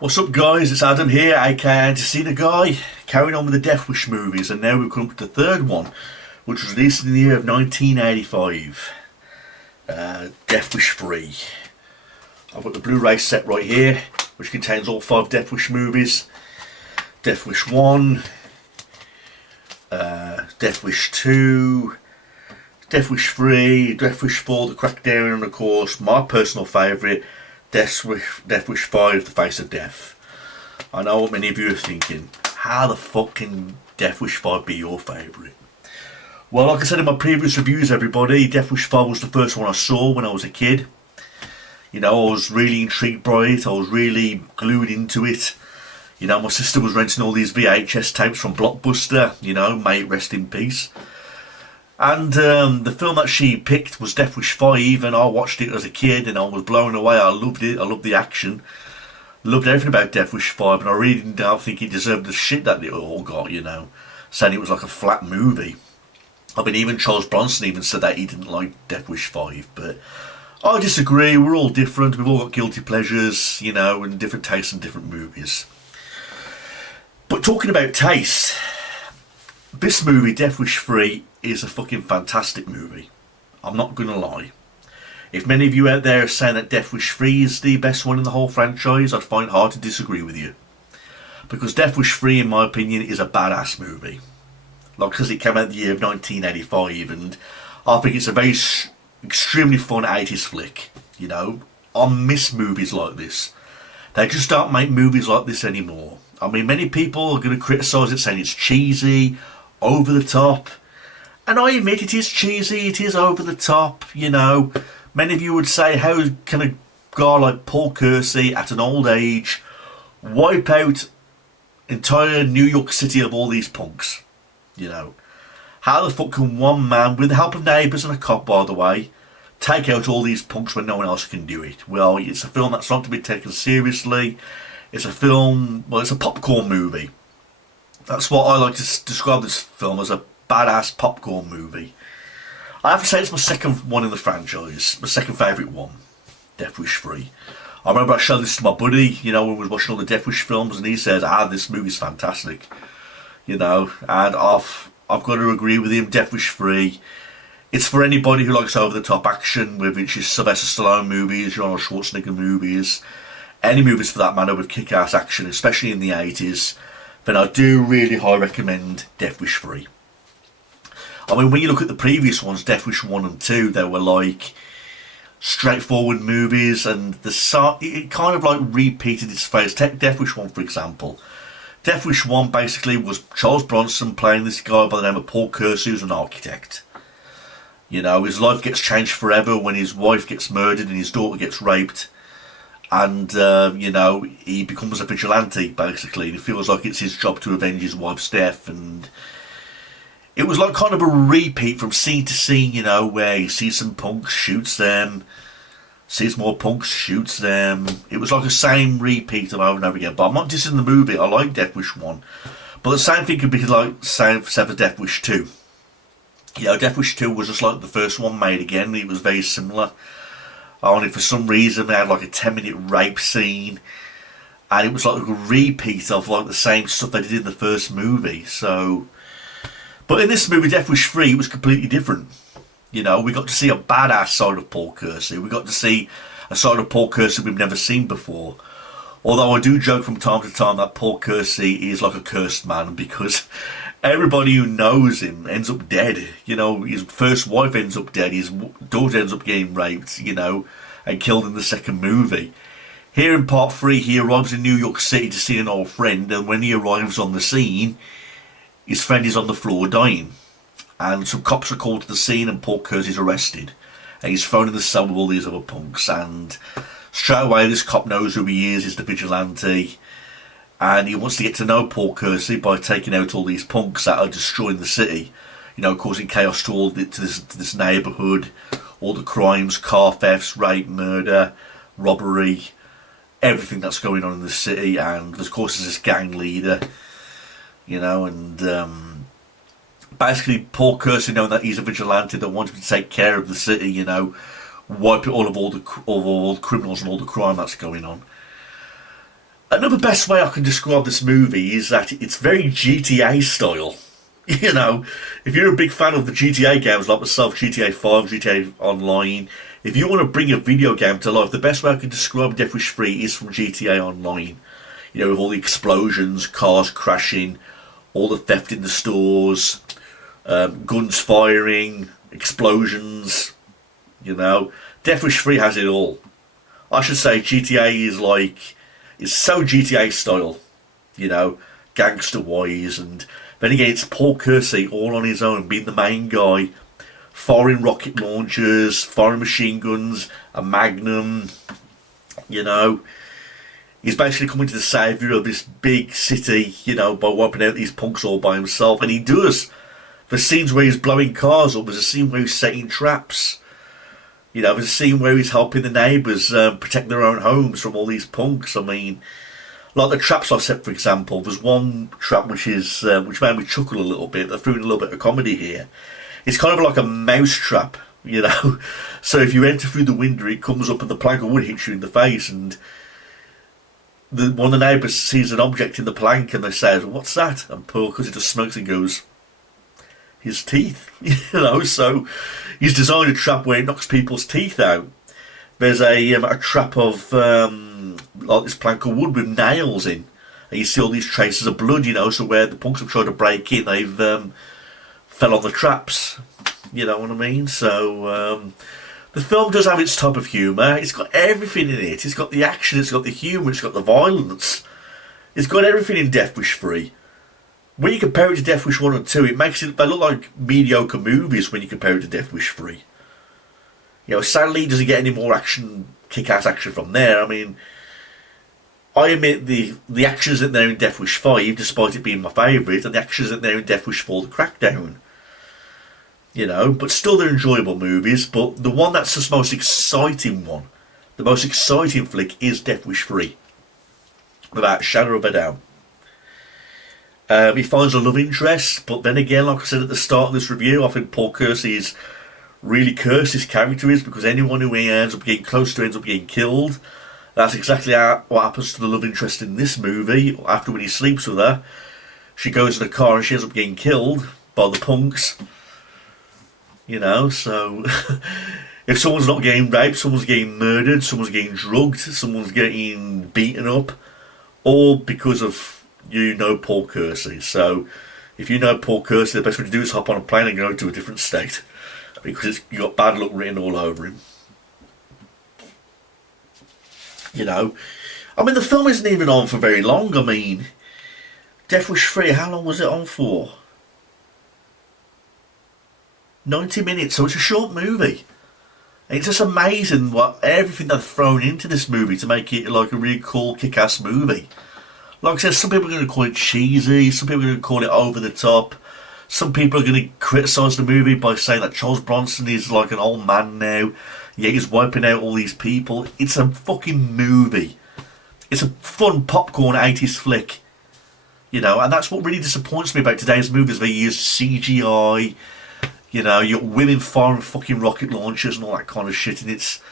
What's up guys, it's Adam here, aka Anticina Guy, carrying on with the Death Wish movies, and now we've come up to the third one, which was released in the year of 1985, Death Wish 3. I've got the Blu-ray set right here, which contains all 5 Death Wish movies. Death Wish 1, Death Wish 2, Death Wish 3, Death Wish 4, The Crackdown, and of course, my personal favourite, Death Wish 5, The Face of Death. I know what many of you are thinking, how the fuck can Death Wish 5 be your favourite? Well, like I said in my previous reviews, everybody, Death Wish 5 was the first one I saw when I was a kid. You know, I was really intrigued by it, I was really glued into it. You know, my sister was renting all these VHS tapes from Blockbuster, you know, may it rest in peace. And the film that she picked was Death Wish 5, and I watched it as a kid and I was blown away. I loved it, I loved the action, loved everything about Death Wish 5, and I really didn't think it deserved the shit that it all got, you know, saying it was like a flat movie. I mean, even Charles Bronson even said that he didn't like Death Wish 5, but I disagree. We're all different, we've all got guilty pleasures, you know, and different tastes in different movies. But talking about taste, this movie, Death Wish 3, is a fucking fantastic movie. I'm not gonna lie. If many of you out there are saying that Death Wish 3 is the best one in the whole franchise, I'd find it hard to disagree with you. Because Death Wish 3, in my opinion, is a badass movie. Like, because it came out in the year of 1985, and I think it's a very extremely fun 80s flick. You know, I miss movies like this. They just don't make movies like this anymore. I mean, many people are going to criticise it, saying it's cheesy, over the top. And I admit it is cheesy, it is over the top, you know. Many of you would say, how can a guy like Paul Kersey at an old age wipe out entire New York City of all these punks? You know, how the fuck can one man, with the help of neighbours and a cop by the way, take out all these punks when no one else can do it? Well, it's a film that's not to be taken seriously. It's a film, well, it's a popcorn movie. That's what I like to describe this film as, a badass popcorn movie. I have to say it's my second one in the franchise, my second favourite one, Death Wish 3. I remember I showed this to my buddy, you know, when we was watching all the Death Wish films, and he says, this movie's fantastic. You know, and I've got to agree with him. Death Wish 3, it's for anybody who likes over-the-top action, whether it's your Sylvester Stallone movies, your Arnold Schwarzenegger movies, any movies for that matter with kick-ass action, especially in the 80s, then I do really highly recommend Death Wish 3. I mean, when you look at the previous ones, Death Wish 1 and 2, they were like straightforward movies, and it kind of like repeated its phase. Take Death Wish 1 for example. Death Wish 1 basically was Charles Bronson playing this guy by the name of Paul Kersey, who's an architect. You know, his life gets changed forever when his wife gets murdered and his daughter gets raped. And, you know, he becomes a vigilante, basically, and he feels like it's his job to avenge his wife's death. And it was like kind of a repeat from scene to scene, you know, where he sees some punks, shoots them, sees more punks, shoots them. It was like a same repeat of over and over again. But I'm not dissing the movie, I like Death Wish 1. But the same thing could be like, say for Death Wish 2. You know, Death Wish 2 was just like the first one made again, it was very similar. Only for some reason they had like a 10-minute rape scene, and it was like a repeat of like the same stuff they did in the first movie. So, but in this movie, Death Wish 3, it was completely different. You know, we got to see a badass side of Paul Kersey. We got to see a side of Paul Kersey we've never seen before. Although I do joke from time to time that Paul Kersey is like a cursed man, because everybody who knows him ends up dead. You know, his first wife ends up dead, his daughter ends up getting raped, you know, and killed in the second movie. Here in part 3, he arrives in New York City to see an old friend, and when he arrives on the scene, his friend is on the floor dying. And some cops are called to the scene, and Paul Kersey's arrested. And he's thrown in the cell with all these other punks, and straight away this cop knows who he is, he's the vigilante. And he wants to get to know Paul Kersey by taking out all these punks that are destroying the city, you know, causing chaos to this neighbourhood, all the crimes, car thefts, rape, murder, robbery, everything that's going on in the city. And of course there's this gang leader, you know, and basically Paul Kersey, knowing that he's a vigilante that wants to take care of the city, you know, wipe it all the criminals and all the crime that's going on. Another best way I can describe this movie is that it's very GTA style. You know, if you're a big fan of the GTA games like myself, GTA 5, GTA Online, if you want to bring a video game to life, the best way I can describe Death Wish 3 is from GTA Online. You know, with all the explosions, cars crashing, all the theft in the stores, guns firing, explosions, you know. Death Wish 3 has it all. I should say GTA is so GTA style, you know, gangster wise, and then again it's Paul Kersey all on his own, being the main guy, firing rocket launchers, firing machine guns, a Magnum, you know. He's basically coming to the saviour of this big city, you know, by wiping out these punks all by himself, and he does. There's scenes where he's blowing cars up, there's a scene where he's setting traps. You know, there's a scene where he's helping the neighbours protect their own homes from all these punks. I mean, like the traps I set, for example, there's one trap which made me chuckle a little bit. I threw in a little bit of comedy here. It's kind of like a mouse trap, you know. So if you enter through the window, it comes up and the plank of wood hits you in the face, and one of the neighbours sees an object in the plank and they say, "What's that?" And Paul, because he just smokes and goes, "His teeth," you know. So he's designed a trap where it knocks people's teeth out. There's a trap of like this plank of wood with nails in, and you see all these traces of blood, you know. So where the punks have tried to break in, they've fell on the traps. You know what I mean? So the film does have its type of humour. It's got everything in it. It's got the action. It's got the humour. It's got the violence. It's got everything in Death Wish 3. When you compare it to Death Wish 1 and 2, they look like mediocre movies when you compare it to Death Wish 3. You know, sadly, doesn't get any more action, kick-ass action from there. I mean, I admit the action isn't there in Death Wish 5, despite it being my favourite, and the action isn't there in Death Wish 4, The Crackdown. You know, but still they're enjoyable movies, but the one that's the most exciting one, the most exciting flick is Death Wish 3. Without a shadow of a doubt. He finds a love interest, but then again, like I said at the start of this review, I think Paul Kersey's really cursed his character is, because anyone who he ends up getting close to ends up getting killed. That's exactly what happens to the love interest in this movie. After when he sleeps with her, she goes in a car and she ends up getting killed by the punks. You know, so if someone's not getting raped, someone's getting murdered, someone's getting drugged, someone's getting beaten up, all because of, you know, Paul Kersey. So if you know Paul Kersey, the best way to do is hop on a plane and go to a different state, because you got bad luck written all over him. You know, I mean, the film isn't even on for very long. I mean, Death Wish 3, how long was it on for? 90 minutes, so it's a short movie. And it's just amazing what everything they've thrown into this movie to make it like a really cool, kick-ass movie. Like I said, some people are going to call it cheesy, some people are going to call it over the top, some people are going to criticise the movie by saying that Charles Bronson is like an old man now, yet he's wiping out all these people. It's a fucking movie. It's a fun popcorn 80s flick. You know, and that's what really disappoints me about today's movies. They use CGI, you know, you got women firing fucking rocket launchers and all that kind of shit, and it's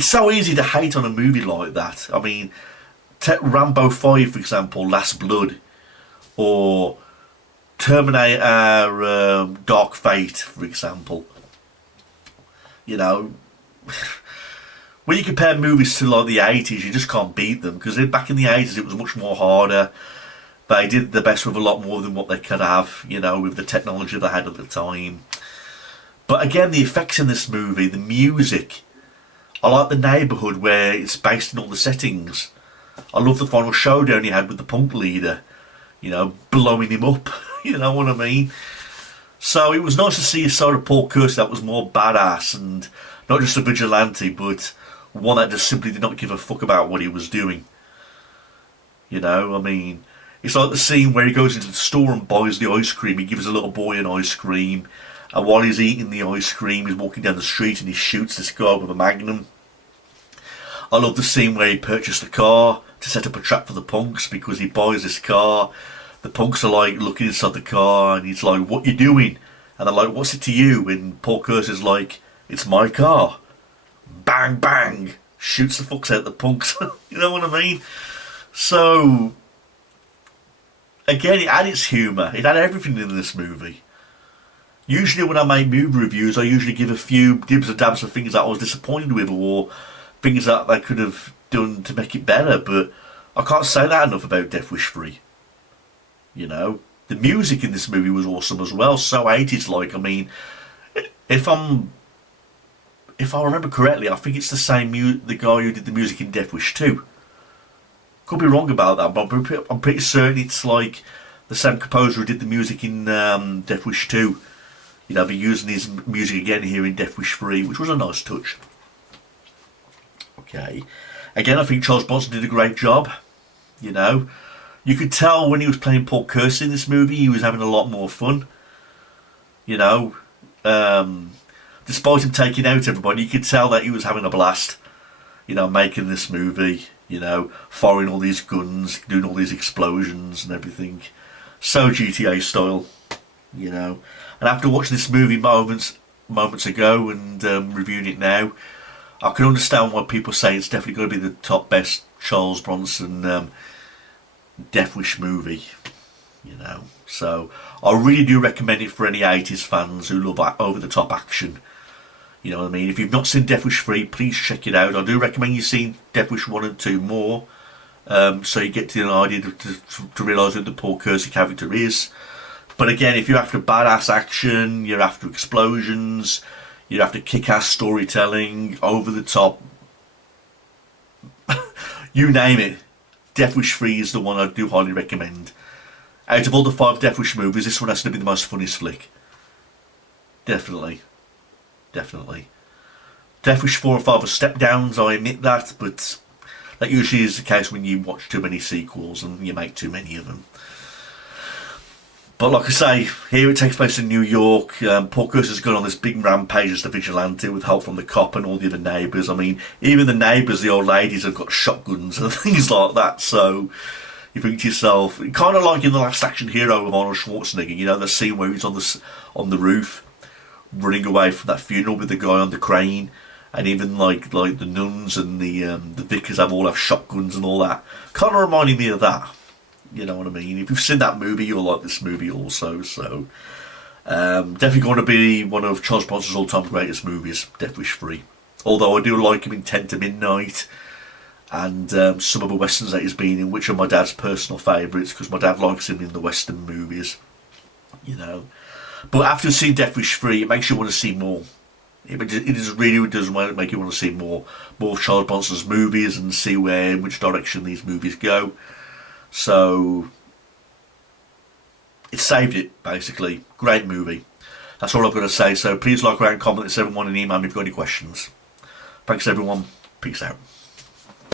so easy to hate on a movie like that. I mean, take Rambo 5, for example, Last Blood, or Terminator Dark Fate, for example. You know, when you compare movies to like the 80s, you just can't beat them, because back in the 80s it was much more harder. They did the best with a lot more than what they could have, you know, with the technology they had at the time. But again, the effects in this movie, the music, I like the neighbourhood where it's based in all the settings. I love the final showdown he had with the punk leader, you know, blowing him up, you know what I mean? So it was nice to see a side of Paul Kersey that was more badass, and not just a vigilante, but one that just simply did not give a fuck about what he was doing. You know, I mean, it's like the scene where he goes into the store and buys the ice cream. He gives a little boy an ice cream, and while he's eating the ice cream, he's walking down the street and he shoots this guy with a Magnum. I love the scene where he purchased a car to set up a trap for the punks, because he buys this car. The punks are like looking inside the car, and he's like, "What you doing?" And they're like, "What's it to you?" And Paul Kersey's like, "It's my car." Bang, bang, shoots the fucks out the punks. You know what I mean? So, again, it had its humour. It had everything in this movie. Usually when I make movie reviews, I usually give a few dibs and dabs of things that I was disappointed with, or things that they could have done to make it better, but I can't say that enough about Death Wish 3. You know? The music in this movie was awesome as well, so 80s like. I mean, if I remember correctly, I think it's the same the guy who did the music in Death Wish 2. Could be wrong about that, but I'm pretty certain it's like the same composer who did the music in Death Wish 2. You know, be using his music again here in Death Wish 3, which was a nice touch. Okay. Again, I think Charles Bronson did a great job. You know, you could tell when he was playing Paul Kersey in this movie, he was having a lot more fun. You know, despite him taking out everybody, you could tell that he was having a blast. You know, making this movie. You know, firing all these guns, doing all these explosions and everything. So GTA style. You know. And after watching this movie moments ago and reviewing it now, I can understand why people say it's definitely going to be the top best Charles Bronson Death Wish movie. You know, so I really do recommend it for any 80s fans who love over-the-top action. You know what I mean? If you've not seen Death Wish 3, please check it out. I do recommend you seeing Death Wish 1 and 2 more, so you get to an idea to realise who the Paul Kersey character is. But again, if you're after badass action, you're after explosions, you're after kick-ass storytelling, over the top, you name it, Death Wish 3 is the one I do highly recommend. Out of all the 5 Death Wish movies, this one has to be the most funniest flick. Definitely. Definitely. Death Wish 4 and 5 are step downs, I admit that, but that usually is the case when you watch too many sequels and you make too many of them. But like I say, here it takes place in New York. Paul Kersey's gone on this big rampage as the vigilante with help from the cop and all the other neighbours. I mean, even the neighbours, the old ladies, have got shotguns and things like that. So you think to yourself, kind of like in The Last Action Hero with Arnold Schwarzenegger, you know, the scene where he's on the roof, running away from that funeral with the guy on the crane, and even like the nuns and the vicars all have shotguns and all that. Kind of reminding me of that. You know what I mean? If you've seen that movie, you'll like this movie also. So, definitely going to be one of Charles Bronson's all-time greatest movies, Death Wish 3. Although I do like him in 10 to Midnight and some of the westerns that he's been in, which are my dad's personal favourites, because my dad likes him in the western movies. You know. But after seeing Death Wish 3, it makes you want to see more. It really does make you want to see more of Charles Bronson's movies and see in which direction these movies go. So, it saved it, basically. Great movie. That's all I've got to say. So please like, rate, comment, and everyone, and email me if you've got any questions. Thanks everyone. Peace out.